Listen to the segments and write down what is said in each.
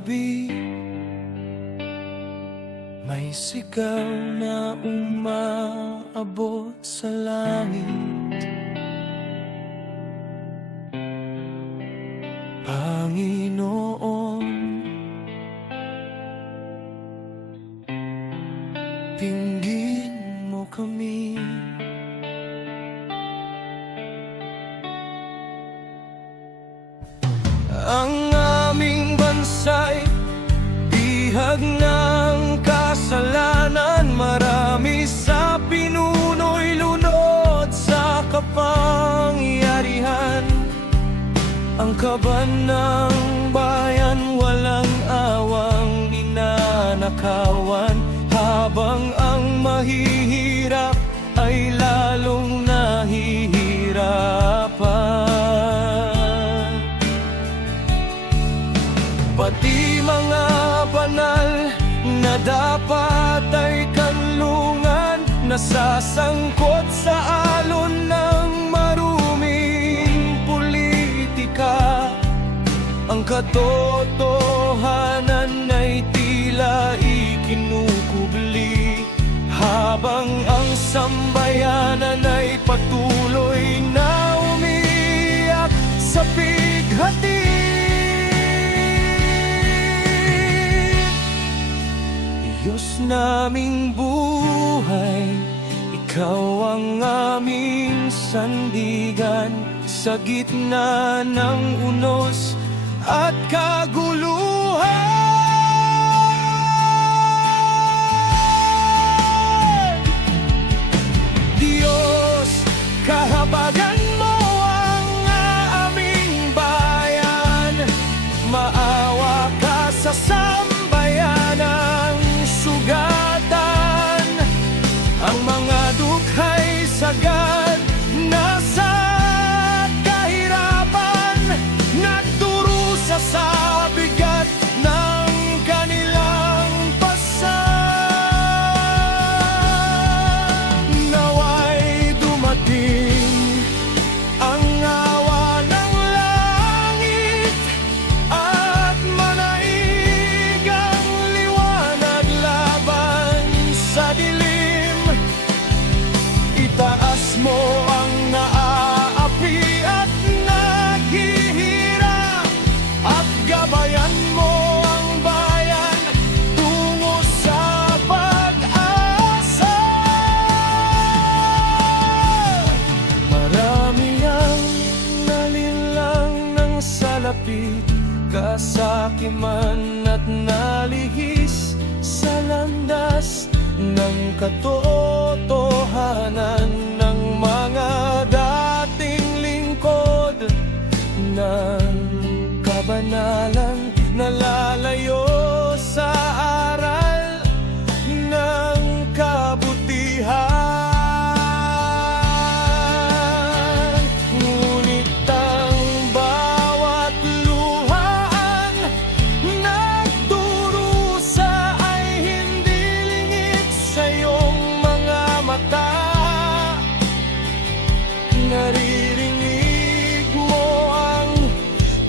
gabi, may sigaw na umaabot sa langit. Panginoon, pinggin mo kami. Ang aming bansa'y bihag ng kasalanan. Marami sa pinuno'y lunod sa kapangyarihan. Ang kaban ng bayan walang awang ninanakawan, habang ang mahihirap ay lalong nahihirapan. Pati mga banal na dapat ay kanlungan, nasasangkot sa alon ng maruming politika. Ang katotohanan ay tila ikinukubli, habang ang sambayanan ay patuloy na umiiyak sa bighati. Diyos naming buhay, Ikaw ang aming sandigan sa gitna ng unos at kaguluhan. Diyos, kahabagan mo ang aming bayan, maawa ka sa sambayanang sugatan. Ang mga dukhay sagad nasa kahirapan, nagdurusa sa bigat ng kanilang pasan. Naway dumating ang awa ng langit at manaig ang liwanag laban sa dilim. Itaas mo ang naaapi at naghihirap, at gabayan mo ang bayan tungo sa pag-asa. Marami ang nalinlang ng salapi, kasakiman at nalihis sa landas ng katotohanan ng mga dating lingkod ng kabanalan, nalalayo sa aral ng kabutihan. Ngunit ang bawat luhaan nagdurusa ay hindi lingid sa iyong mga mata. Naririnig mo ang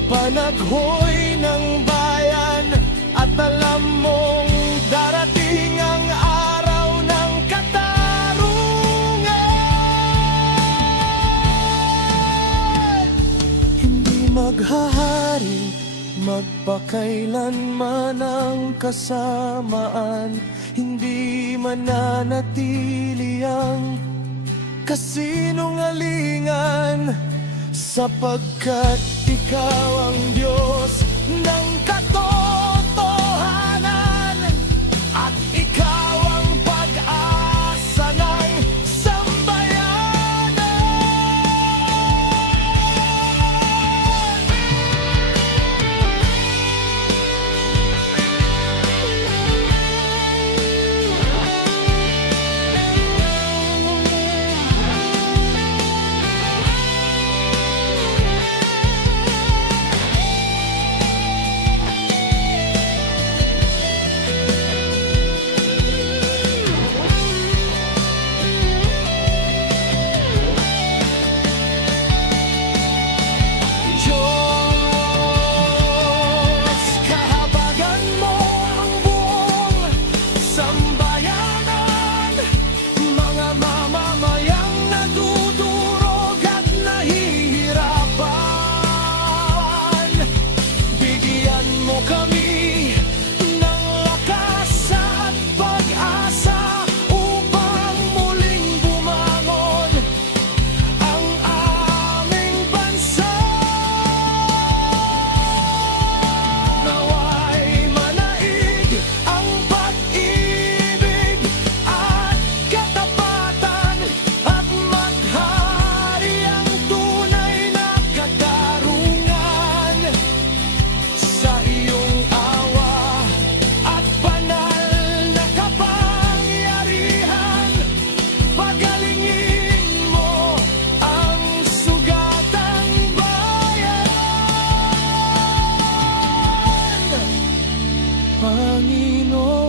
panaghoy ng bayan, at alam mong darating ang araw ng katarungan. Hindi maghahari magpakailanman ang kasamaan, hindi mananatili ang kasinungalingan, sapagkat Ikaw ang Diyos ng katotohanan, at Ikaw ang pag-asa ng sambayanan. Panginoon.